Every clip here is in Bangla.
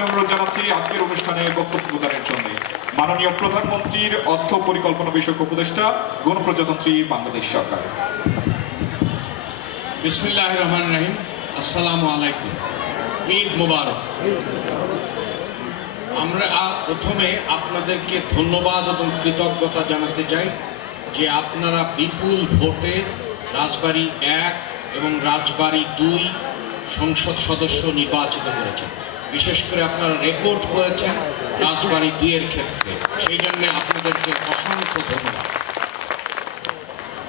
প্রথমে অনুরোধ জানাচ্ছি আজকের অনুষ্ঠানে বক্তব্য প্রদানের জন্য মাননীয় প্রধানমন্ত্রীর অর্থ পরিকল্পনা বিষয়ক উপদেষ্টা গণপ্রজাতন্ত্রী বাংলাদেশ সরকার। বিসমিল্লাহির রহমানির রহিম। আসসালামু আলাইকুম। ঈদ মুবারক। আমরা প্রথমে আপনাদেরকে ধন্যবাদ এবং কৃতজ্ঞতা জানাতে চাই যে আপনারা বিপুল ভোটে রাজবাড়ী 1 এবং রাজবাড়ী 2 সংসদ সদস্য নির্বাচিত করেছেন। বিশেষ করে আপনারা রেকর্ড করেছেন রাজবাড়ী 2 এর ক্ষেত্রে, সেই জন্য আপনাদেরকে অসংখ্য ধন্যবাদ।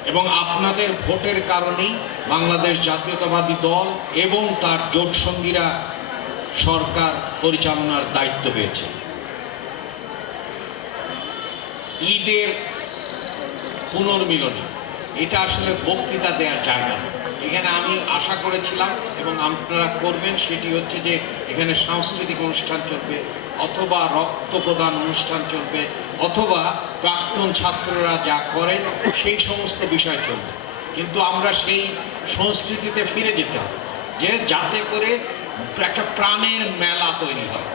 এবং আপনাদের ভোটের কারণেই বাংলাদেশ জাতীয়তাবাদী দল এবং তার জোট সঙ্গীরা সরকার পরিচালনার দায়িত্ব পেয়েছে। ঈদের পুনর্মিলনী এটা আসলে বক্তৃতা দেওয়ার জায়গা না। এখানে আমি আশা করেছিলাম এবং আপনারা করবেন সেটি হচ্ছে যে এখানে সাংস্কৃতিক অনুষ্ঠান চলবে, অথবা রক্ত প্রদান অনুষ্ঠান চলবে, অথবা প্রাক্তন ছাত্ররা যা করেন সেই সমস্ত বিষয় চলবে। কিন্তু আমরা সেই সংস্কৃতিতে ফিরে যেতে হবে যে যাতে করে একটা প্রাণের মেলা তৈরি হয়।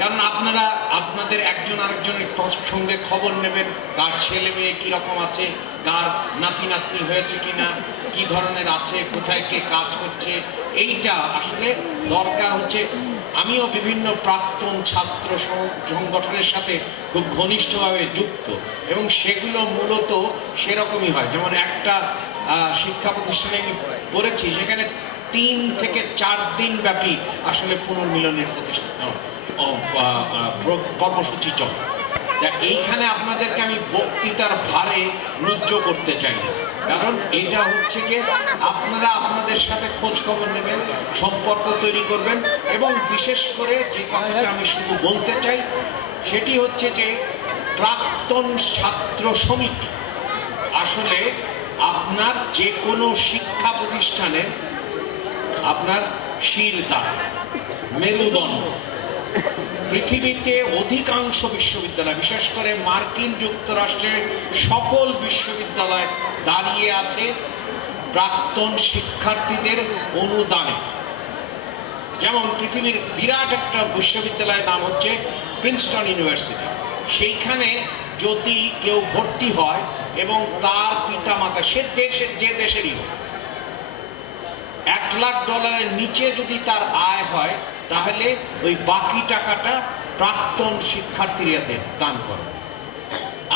কারণ আপনারা আপনাদের একজন আরেকজনের সঙ্গে খবর নেবেন, কার ছেলে মেয়ে কীরকম আছে, কার নাতি নাতনি হয়েছে কিনা, কি ধরনের আছে, কোথায় কে কাজ করছে, এইটা আসলে দরকার হচ্ছে। আমিও বিভিন্ন প্রাক্তন ছাত্র সংগঠনের সাথে খুব ঘনিষ্ঠভাবে যুক্ত এবং সেগুলো মূলত সেরকমই হয়। যেমন একটা শিক্ষা প্রতিষ্ঠানে আমি পড়েছি, সেখানে 3 থেকে 4 দিন ব্যাপী আসলে পুনর্মিলনের কর্মসূচি চলে। তা এইখানে আপনাদেরকে আমি বক্তৃতার ভারে নুজ্জ করতে চাই না, কারণ এটা হচ্ছে যে আপনারা আপনাদের সাথে খোঁজ খবর নেবেন, সম্পর্ক তৈরি করবেন। এবং বিশেষ করে যে কথাটা আমি শুধু বলতে চাই সেটি হচ্ছে যে প্রাক্তন ছাত্র সমিতি আসলে আপনার যে কোনো শিক্ষা প্রতিষ্ঠানে আপনার শিরদাঁড়া, মেরুদণ্ড। পৃথিবীতে অধিকাংশ বিশ্ববিদ্যালয়, বিশেষ করে মার্কিন যুক্তরাষ্ট্রের সকল বিশ্ববিদ্যালয় দাঁড়িয়ে আছে প্রাক্তন শিক্ষার্থীদের অনুদানে। যেমন পৃথিবীর বিরাট একটা বিশ্ববিদ্যালয়ের নাম হচ্ছে প্রিন্সটন ইউনিভার্সিটি। সেইখানে যদি কেউ ভর্তি হয় এবং তার পিতামাতা যে দেশেরই হোক, $1 লাখ নিচে যদি তার আয় হয়, তাহলে ওই বাকি টাকাটা প্রাক্তন শিক্ষার্থীরা দান করে।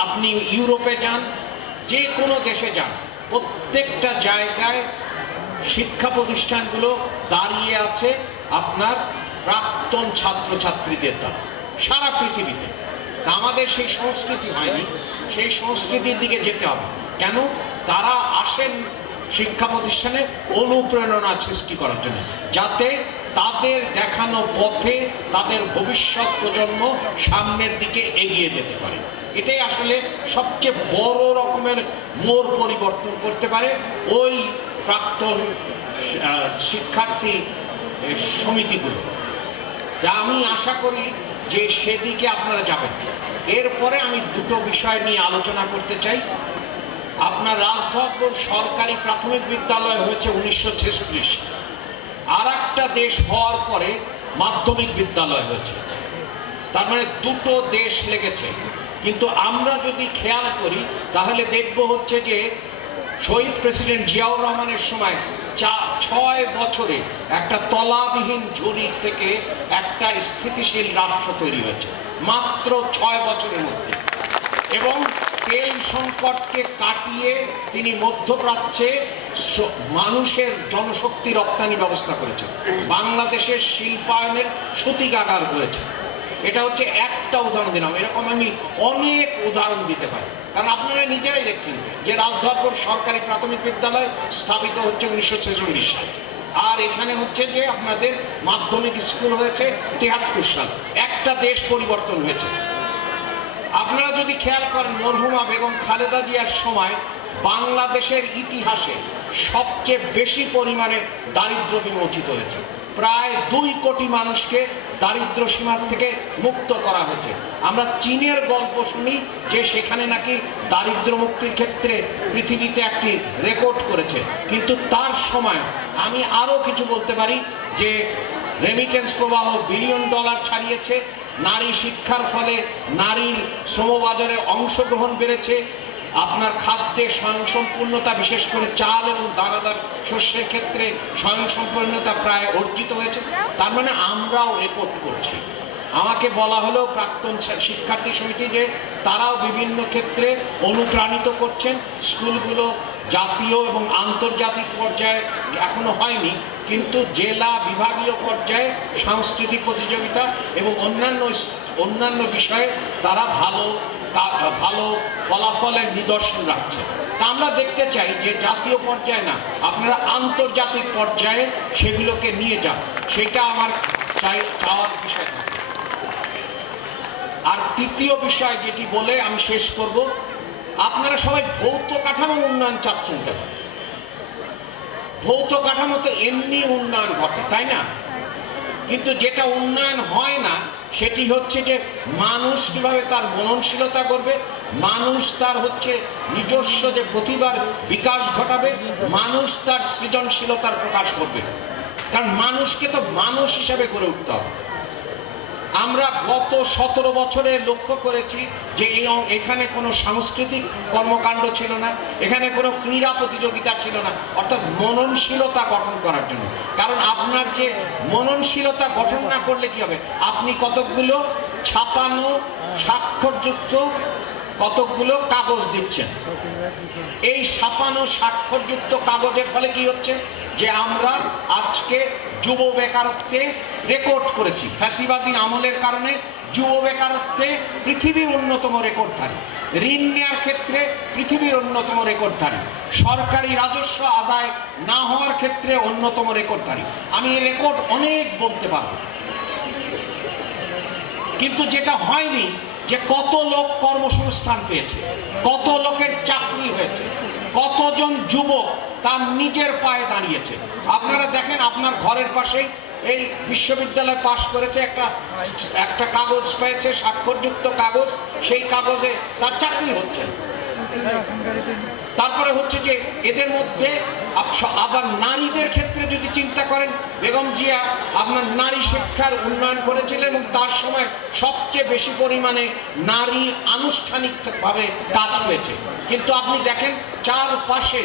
আপনি ইউরোপে যান, যে কোনো দেশে যান, প্রত্যেকটা জায়গায় শিক্ষা প্রতিষ্ঠানগুলো দাঁড়িয়ে আছে আপনার প্রাক্তন ছাত্রছাত্রীদের দ্বারা, সারা পৃথিবীতে। আমাদের সেই সংস্কৃতি হয়নি, সেই সংস্কৃতির দিকে যেতে হবে। কেন? তারা আসেন শিক্ষা প্রতিষ্ঠানে অনুপ্রেরণা সৃষ্টি করার জন্য, যাতে তাদের দেখানো পথে তাদের ভবিষ্যৎ প্রজন্ম সামনের দিকে এগিয়ে যেতে পারে। এটাই আসলে সবচেয়ে বড় রকমের মোড় পরিবর্তন করতে পারে ওই প্রাক্তন শিক্ষার্থী সমিতিগুলো। যা আমি আশা করি যে সেদিকে আপনারা যাবেন। এরপরে আমি দুটো বিষয় নিয়ে আলোচনা করতে চাই। আপনার রাজভবন সরকারি প্রাথমিক বিদ্যালয় হয়েছে 1946। আর একটা দেশ হওয়ার পরে মাধ্যমিক বিদ্যালয় হয়েছে। তার মানে দুটো দেশ লেগেছে। কিন্তু আমরা যদি খেয়াল করি তাহলে দেখব হচ্ছে যে শহীদ প্রেসিডেন্ট জিয়াউর রহমানের সময় 6 বছরে একটা তলাবিহীন ঝুড়ি থেকে একটা স্থিতিশীল রাষ্ট্র তৈরি হয়েছে, মাত্র 6 বছরের মধ্যে। এবং তেল সংকটকে কাটিয়ে তিনি মধ্যপ্রাচ্যে মানুষের জনশক্তি রপ্তানি ব্যবস্থা করেছেন, বাংলাদেশের শিল্পায়নের সূতিকাগার করেছে। এটা হচ্ছে একটা উদাহরণ দিলাম, এরকম আমি অনেক উদাহরণ দিতে পারি। কারণ আপনারা নিজেরাই দেখছেন যে রাজধরপুর সরকারি প্রাথমিক বিদ্যালয় স্থাপিত হচ্ছে 1946 সালে, আর এখানে হচ্ছে যে আপনাদের মাধ্যমিক স্কুল হয়েছে 73 সাল। একটা দেশ পরিবর্তন হয়েছে। আপনারা যদি খেয়াল করেন, মরহুমা বেগম খালেদা জিয়ার সময় বাংলাদেশের ইতিহাসে সবচেয়ে বেশি পরিমাণে দারিদ্র্য বিমোচিত হয়েছে। প্রায় 2 কোটি মানুষকে দারিদ্র্য সীমার থেকে মুক্ত করা হয়েছে। আমরা চীনের গল্প শুনি যে সেখানে নাকি দারিদ্র্য মুক্তির ক্ষেত্রে পৃথিবীতে একটি রেকর্ড করেছে। কিন্তু তার সময় আমি আরও কিছু বলতে পারি যে রেমিটেন্স প্রবাহ বিলিয়ন ডলার ছাড়িয়েছে, নারী শিক্ষার ফলে নারীর শ্রমবাজারে অংশগ্রহণ বেড়েছে, আপনার খাদ্যে স্বয়ংসম্পূর্ণতা বিশেষ করে চাল এবং দানাদার শস্যের ক্ষেত্রে স্বয়ংসম্পূর্ণতা প্রায় অর্জিত হয়েছে। তার মানে আমরাও রেকর্ড করছি। আমাকে বলা হলো প্রাক্তন শিক্ষার্থী সমিতি যে তারাও বিভিন্ন ক্ষেত্রে অনুপ্রাণিত করছেন। স্কুলগুলো জাতীয় এবং আন্তর্জাতিক পর্যায়ে এখনো হয়নি, কিন্তু জেলা বিভাগীয় পর্যায়ে সাংস্কৃতিক প্রতিযোগিতা এবং অন্যান্য বিষয়ে তারা ভালো ফলাফলের নিদর্শন রাখছে। তা আমরা দেখতে চাই যে জাতীয় পর্যায়ে আপনারা আন্তর্জাতিক পর্যায়ে সেগুলোকে নিয়ে যান, সেটা আমার চাওয়ার বিষয়। আর তৃতীয় বিষয় যেটি বলে আমি শেষ করব, আপনারা সবাই ভৌত কাঠামোর উন্নয়ন চাচ্ছেন কেন? ভৌত কাঠামো তো এমনি উন্নয়ন ঘটে, তাই না? কিন্তু যেটা উন্নয়ন হয় না সেটি হচ্ছে যে মানুষ কিভাবে তার মননশীলতা করবে, মানুষ তার নিজস্ব যে প্রতিভার বিকাশ ঘটাবে, মানুষ তার সৃজনশীলতার প্রকাশ করবে। কারণ মানুষকে তো মানুষ হিসাবে গড়ে উঠতে হবে। আমরা গত 17 বছরে লক্ষ্য করেছি যে এখানে কোনো সাংস্কৃতিক কর্মকাণ্ড ছিল না, এখানে কোনো ক্রীড়া প্রতিযোগিতা ছিল না, অর্থাৎ মননশীলতা গঠন করার জন্য। কারণ আপনার যে মননশীলতা গঠন না করলে কি হবে, আপনি কতকগুলো ছাপানো স্বাক্ষরযুক্ত কতকগুলো কাগজ দিচ্ছেন। এই ছাপানো স্বাক্ষরযুক্ত কাগজের ফলে কি হচ্ছে যে আমরা আজকে যুব বেকারত্বে রেকর্ড করেছি। ফ্যাসিবাদী আমলের কারণে যুব বেকারত্বে পৃথিবীর অন্যতম রেকর্ডধারী, ঋণ নেওয়ার ক্ষেত্রে পৃথিবীর অন্যতম রেকর্ডধারী, সরকারি রাজস্ব আদায় না হওয়ার ক্ষেত্রে অন্যতম রেকর্ডধারী। আমি এই রেকর্ড অনেক বলতে পারব, কিন্তু যেটা হয়নি যে কত লোক কর্মসংস্থান পেয়েছে, কত লোকের চাকরি হয়েছে, কতজন যুবক তার নিজের পায়ে দাঁড়িয়েছে। আপনারা দেখেন আপনার ঘরের পাশেই এই বিশ্ববিদ্যালয় পাশ করেছে, একটা কাগজ পেয়েছে, স্বাক্ষরযুক্ত কাগজ, সেই কাগজে তার চাকরি হচ্ছে। তারপরে হচ্ছে যে এদের মধ্যে আবার নারীদের ক্ষেত্রে যদি চিন্তা করেন, বেগম জিয়া আপনার নারী শিক্ষার উন্নয়ন করেছিলেন এবং তার সময় সবচেয়ে বেশি পরিমাণে নারী আনুষ্ঠানিকভাবে কাজ পেয়েছে। কিন্তু আপনি দেখেন চারপাশে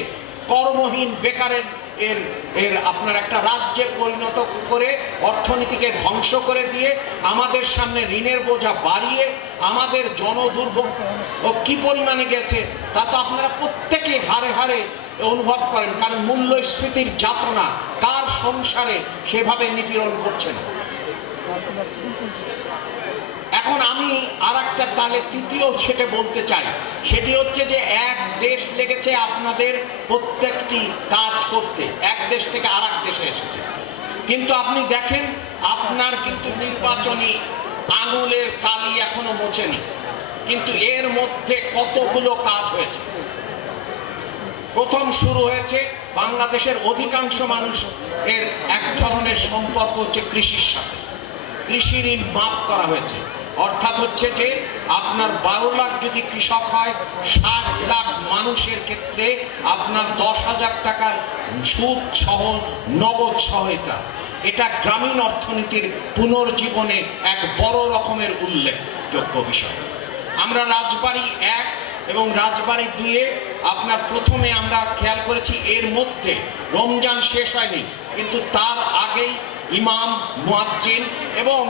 কর্মহীন বেকারের এর আপনার একটা রাজ্যে পরিণত করে অর্থনীতিকে ধ্বংস করে দিয়ে আমাদের সামনে ঋণের বোঝা বাড়িয়ে আমাদের জনদুর্ভোগ কি পরিমাণে গেছে তা তো আপনারা প্রত্যেকে হারে হারে অনুভব করেন। কারণ মূল্যস্ফীতির যাতনা কার সংসারে সেভাবে নিপীড়ন করছেন। এখন আমি আর একটা তাহলে তৃতীয় সেটা বলতে চাই, সেটি হচ্ছে যে এক দেশ লেগেছে আপনাদের প্রত্যেকটি কাজ করতে, এক দেশ থেকে আর এক দেশে এসেছে। কিন্তু আপনি দেখেন আপনার কিন্তু নির্বাচনী আঙুলের কালি এখনো মোছেনি, কিন্তু এর মধ্যে কতগুলো কাজ হয়েছে। প্রথম শুরু হয়েছে বাংলাদেশের অধিকাংশ মানুষ এর এক ধরনের সম্পর্ক হচ্ছে কৃষির সাথে। কৃষি ঋণ মাফ করা হয়েছে, অর্থাৎ হচ্ছে যে আপনার 12 লাখ যদি কৃষক হয়, 60 লাখ মানুষের ক্ষেত্রে আপনার 10,000 টাকার সুদ সহ নগদ সহায়তা। এটা গ্রামীণ অর্থনীতির পুনর্জীবনে এক বড় রকমের উল্লেখযোগ্য বিষয়। আমরা রাজবাড়ী 1 এবং রাজবাড়ী 2-এ আপনার প্রথমে আমরা খেয়াল করেছি এর মধ্যে রমজান শেষ হয়নি, কিন্তু তার আগেই ইমাম, মুয়াজ্জিন এবং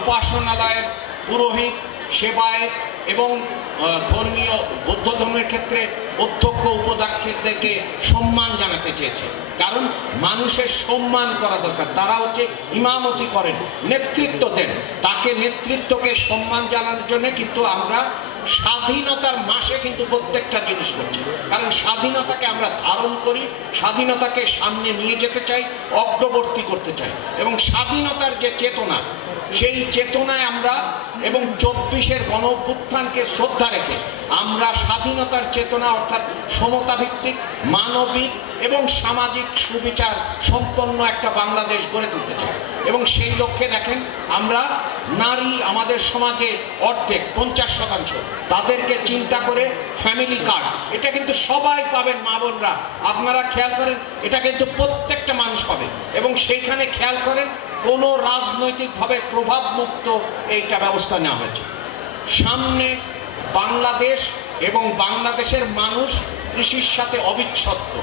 উপাসনালয়ের পুরোহিত, সেবায়েত এবং ধর্মীয় বৌদ্ধ ধর্মের ক্ষেত্রে অধ্যক্ষ উপাধ্যক্ষদেরকে সম্মান জানাতে চেয়েছে। কারণ মানুষের সম্মান করা দরকার, তারা হচ্ছে ইমামতি করেন, নেতৃত্ব দেন, তাকে নেতৃত্বকে সম্মান জানানোর জন্য কিন্তু আমরা স্বাধীনতার মাসে কিন্তু প্রত্যেকটা জিনিস করছি। কারণ স্বাধীনতাকে আমরা ধারণ করি, স্বাধীনতাকে সামনে নিয়ে যেতে চাই, অগ্রবর্তী করতে চাই, এবং স্বাধীনতার যে চেতনা সেই চেতনায় আমরা এবং 24-এর গণ অভ্যুত্থানকে শ্রদ্ধা রেখে আমরা স্বাধীনতার চেতনা অর্থাৎ সমতা ভিত্তিক, মানবিক এবং সামাজিক সুবিচার সম্পন্ন একটা বাংলাদেশ গড়ে তুলতে চাই। এবং সেই লক্ষ্যে দেখেন আমরা নারী আমাদের সমাজে অর্ধেক 50%, তাদেরকে চিন্তা করে ফ্যামিলি কার্ড, এটা কিন্তু সবাই পাবেন মা বোনরা, আপনারা খেয়াল করেন, এটা কিন্তু প্রত্যেকটা মানুষ পাবে। এবং সেইখানে খেয়াল করেন কোনো রাজনৈতিকভাবে প্রভাবমুক্ত এইটা ব্যবস্থা নেওয়া হয়েছে। সামনে বাংলাদেশ এবং বাংলাদেশের মানুষ কৃষির সাথে অবিচ্ছেদ্য,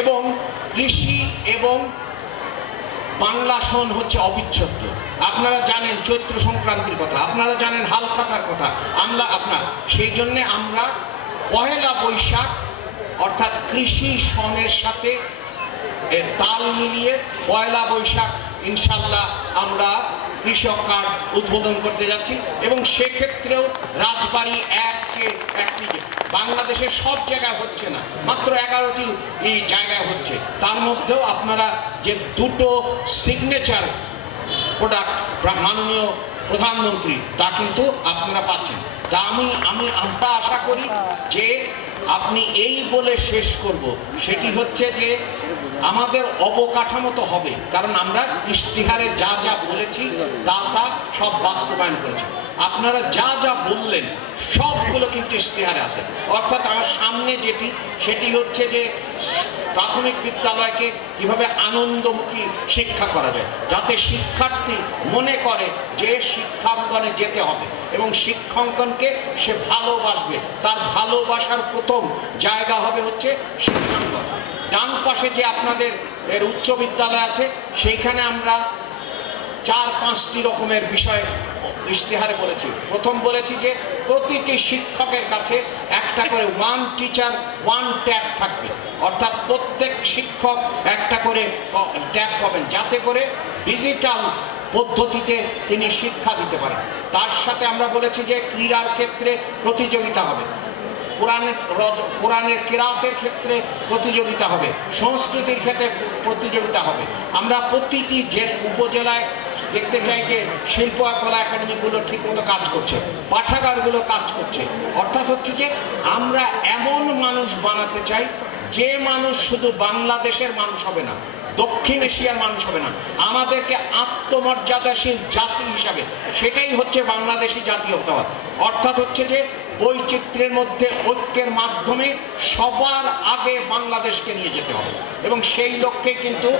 এবং কৃষি এবং বাংলা সন হচ্ছে অবিচ্ছেদ্য। আপনারা জানেন চৈত্র সংক্রান্তির কথা, আপনারা জানেন হালখাতার কথা, সেই জন্যে আমরা পহেলা বৈশাখ অর্থাৎ কৃষি সনের সাথে তাল মিলিয়ে পয়লা বৈশাখ ইনশাল্লাহ আমরা কৃষক কার্ড উদ্বোধন করতে যাচ্ছি। এবং সেক্ষেত্রেও রাজবাড়ী একটি বাংলাদেশের সব জায়গায় হচ্ছে না, মাত্র 11টি এই জায়গায় হচ্ছে। তার মধ্যেও আপনারা যে দুটো সিগনেচার প্রোডাক্ট মাননীয় প্রধানমন্ত্রী, তা কিন্তু আপনারা পাচ্ছেন। তা আমরা আশা করি যে আপনি এই বলে শেষ করব, সেটি হচ্ছে যে আমাদের অবকাঠামো তো হবে, কারণ আমরা ইশতেহারে যা যা বলেছি তা সব বাস্তবায়ন করেছি। আপনারা যা যা বললেন সবগুলো কিন্তু ইশতেহারে আছে। অর্থাৎ আমার সামনে সেটি হচ্ছে যে প্রাথমিক বিদ্যালয়কে কিভাবে আনন্দমুখী শিক্ষা করা যায়, যাতে শিক্ষার্থী মনে করে যে শিক্ষাঙ্গনে যেতে হবে এবং শিক্ষাঙ্গনকে সে ভালোবাসবে। তার ভালোবাসার প্রথম জায়গা হবে হচ্ছে শিক্ষাঙ্গন। ডান পাশে যে আপনাদের উচ্চ বিদ্যালয় আছে, সেইখানে আমরা 4-5টি রকমের বিষয় ইশতেহারে বলেছি। প্রথম বলেছি যে প্রতিটি শিক্ষকের কাছে একটা করে ওয়ান টিচার ওয়ান ট্যাব থাকবে, অর্থাৎ প্রত্যেক শিক্ষক একটা করে ট্যাব পাবেন, যাতে করে ডিজিটাল পদ্ধতিতে তিনি শিক্ষা দিতে পারেন। তার সাথে আমরা বলেছি যে ক্রীড়ার ক্ষেত্রে প্রতিযোগিতা হবে, কোরআনের কিরাতের ক্ষেত্রে প্রতিযোগিতা হবে, সংস্কৃতির ক্ষেত্রে প্রতিযোগিতা হবে। আমরা প্রতিটি উপজেলায় দেখতে চাই যে শিল্প কলা একাডেমিগুলো ঠিকমতো কাজ করছে, পাঠাগারগুলো কাজ করছে। অর্থাৎ হচ্ছে যে আমরা এমন মানুষ বানাতে চাই যে মানুষ শুধু বাংলাদেশের মানুষ হবে না, দক্ষিণ এশিয়ার মানুষ হবে না, আমাদেরকে আত্মমর্যাদাশীল জাতি হিসাবে, সেটাই হচ্ছে বাংলাদেশি জাতীয়তাবাদ। অর্থাৎ হচ্ছে যে বৈচিত্র্যের মধ্যে ঐক্যের মাধ্যমে সবার আগে বাংলাদেশকে নিয়ে যেতে হবে। এবং সেই লক্ষ্যে কিন্তু